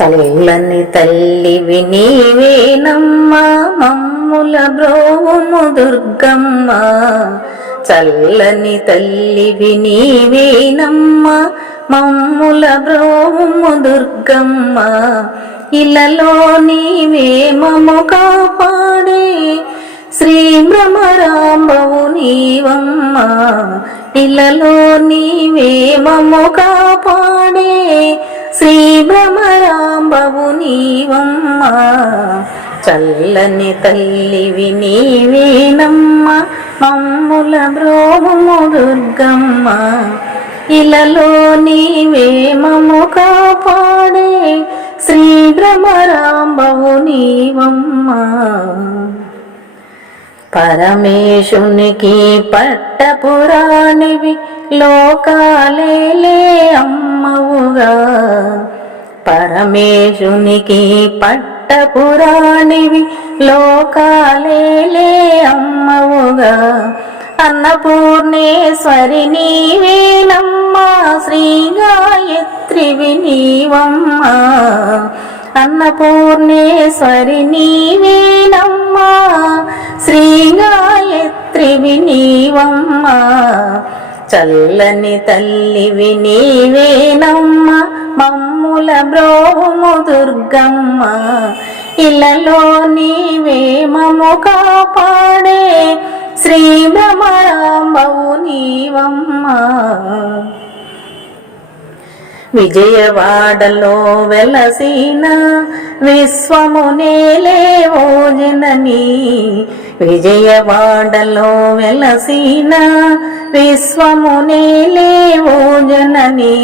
చల్లని తల్లి నీవేనమ్మ మమ్ముల బ్రోము దుర్గమ్మ. చల్లని తల్లి నీవేనమ్మ మమ్ముల బ్రోము దుర్గమ్మ. ఇలలో నీవే మము కాపాడే శ్రీ భ్రమరాంబవు నీవమ్మ. ఇలలో నీవే మము కాపాడే శ్రీ భ్రమరాంబవు నీవమ్మ. చల్లని తల్లివి నీవేనమ్మ. మమ్ముల బ్రోము దుర్గమ్మ. ఇలలో నీవే మము కాపాడే శ్రీ భ్రమరాంబవు నీవమ్మ. పరమేశునికి పట్టపురాణివి లోకాలే పరమేశునికి పట్టపురాణివి లోకాలేలే అమ్మవుగా. అన్నపూర్ణేశ్వరి నీవేనమ్మా శ్రీ గాయత్రివి నీవమ్మా. అన్నపూర్ణేశ్వరి నీవేనమ్మా శ్రీ గాయత్రివి నీవమ్మా. చల్లని తల్లివి నీవేనమ్మ మమ్ముల బ్రోము దుర్గమ్మ. ఇలలో నీవే మము కాపాడే శ్రీ భ్రమరాంబవు నీవమ్మా. విజయవాడలో వెలసిన విశ్వము నేలే ఓ విజయవాడలో వెలసిన విశ్వము నేలే జనని.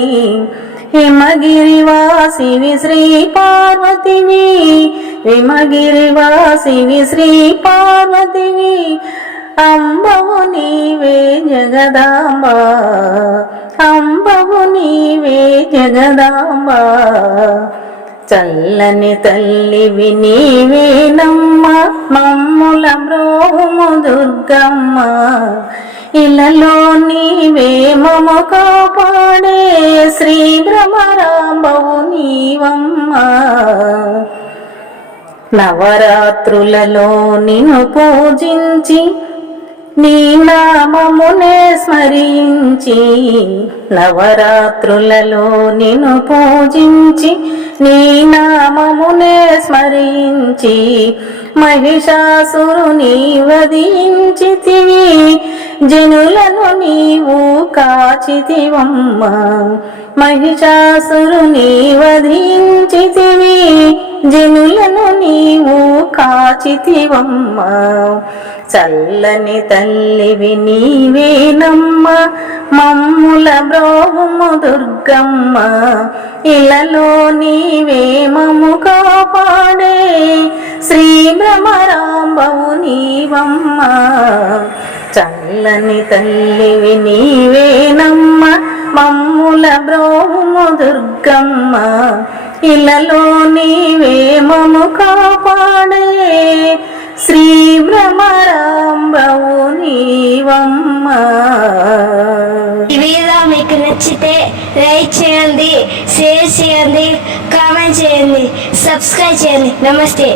హిమగిరివాసివి శ్రీ పార్వతివి హిమగిరివాసివి శ్రీ పార్వతివి అంబవు నీవే జగదాంబ అంబవు నీవే జగదాంబ. చల్లని తల్లివి నీవేనమ్మ మమ్ముల బ్రోము దుర్గమ్మ. ఇలలో నీవే మమ కాపాడే శ్రీ భ్రమరాంబవు నీవమ్మ. నవరాత్రులలో నిన్ను పూజించి నీ నామమునే స్మరించి నవరాత్రులలో నిన్ను పూజించి నీ నామమునే స్మరించి మహిషాసురుని వధించితివి జనులను నీవు కాచితివమ్మ. మహిషాసురుని వధించితివి జనులను నీవు కాచితివమ్మ. చల్లని తల్లివి నీవేనమ్మ. మమ్ముల బ్రోహము దుర్గమ్మ. ఇలలో నీవే మము కాపాడే. శ్రీ భ్రమరాంబవు నీవమ్మ. చల్లని తల్లివి నీవేనమ్మ. మమ్ముల బ్రోహము దుర్గమ్మ. ఇలలో నీవే మము కాపాడే శ్రీ భ్రమరాంబవు నీవమ్మ. ఈ వీడియో మీకు నచ్చితే లైక్ చేయండి షేర్ చేయండి కామెంట్ చేయండి సబ్స్క్రైబ్ చేయండి. నమస్తే.